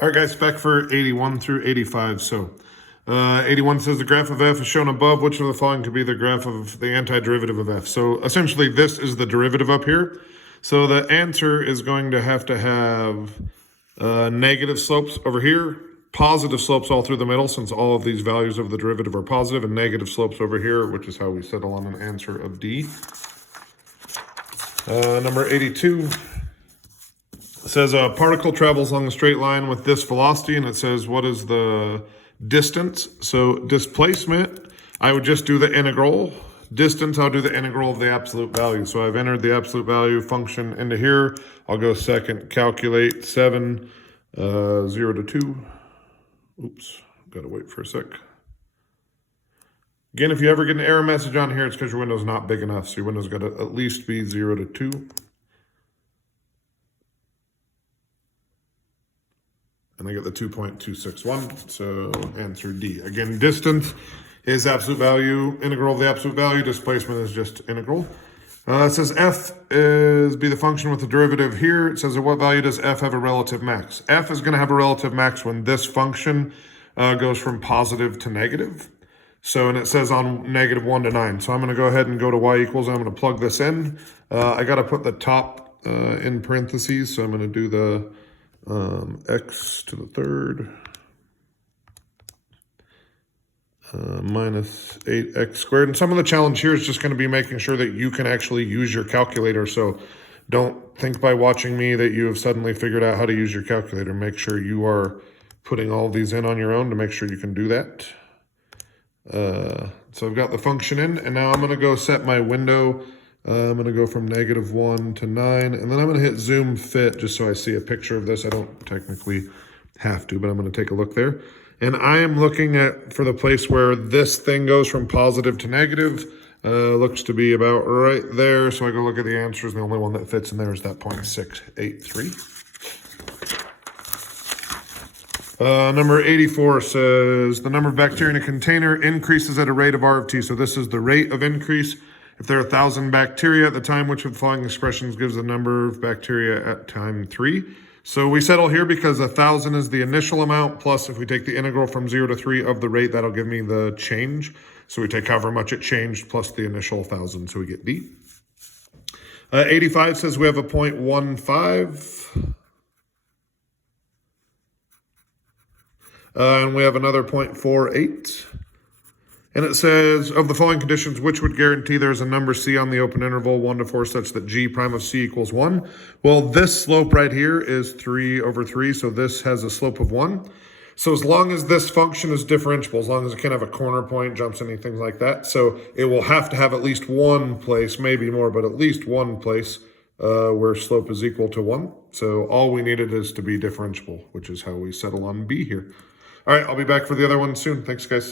All right, guys, spec for 81 through 85. So 81 says the graph of f is shown above. Which of the following could be the graph of the antiderivative of f? So essentially, this is the derivative up here. So the answer is going to have negative slopes over here, positive slopes all through the middle, since all of these values of the derivative are positive, and negative slopes over here, which is how we settle on an answer of D. Number 82. It says a particle travels along a straight line with this velocity, and it says what is the distance. So displacement, I would just do the integral. Distance, I'll do the integral of the absolute value. So I've entered the absolute value function into here. I'll go second, calculate 7, 0 to 2. Oops, gotta wait for a sec. Again, if you ever get an error message on here, it's because your window's not big enough. So your window's got to at least be 0 to 2. And I get the 2.261, so answer D. Again, distance is absolute value, integral of the absolute value. Displacement is just integral. It says f be the function with the derivative here. It says at what value does f have a relative max? F is going to have a relative max when this function goes from positive to negative. So, and it says on -1 to 9. So I'm going to go ahead and go to y equals, and I'm going to plug this in. I got to put the top in parentheses, so I'm going to do the x to the third minus 8x squared. And some of the challenge here is just going to be making sure that you can actually use your calculator. So don't think by watching me that you have suddenly figured out how to use your calculator. Make sure you are putting all these in on your own to make sure you can do that. So I've got the function in, and now I'm going to go set my window. I'm going to go from -1 to 9, and then I'm going to hit zoom fit just so I see a picture of this. I don't technically have to, but I'm going to take a look there. And I am looking at, for the place where this thing goes from positive to negative, looks to be about right there. So I go look at the answers, and the only one that fits in there is that 0.683. Number 84 says the number of bacteria in a container increases at a rate of R of T. So this is the rate of increase. If there are 1,000 bacteria at the time, which of the following expressions gives the number of bacteria at time 3? So we settle here because 1,000 is the initial amount, plus if we take the integral from 0 to 3 of the rate, that'll give me the change. So we take however much it changed plus the initial 1,000, so we get D. 85 says we have a 0.15. And we have another 0.48. And it says, of the following conditions, which would guarantee there's a number C on the open interval 1 to 4 such that G prime of C equals 1? Well, this slope right here is 3 over 3, so this has a slope of 1. So as long as this function is differentiable, as long as it can have a corner point, jumps, anything like that, so it will have to have at least one place, maybe more, but at least one place where slope is equal to 1. So all we needed is to be differentiable, which is how we settle on B here. All right, I'll be back for the other one soon. Thanks, guys.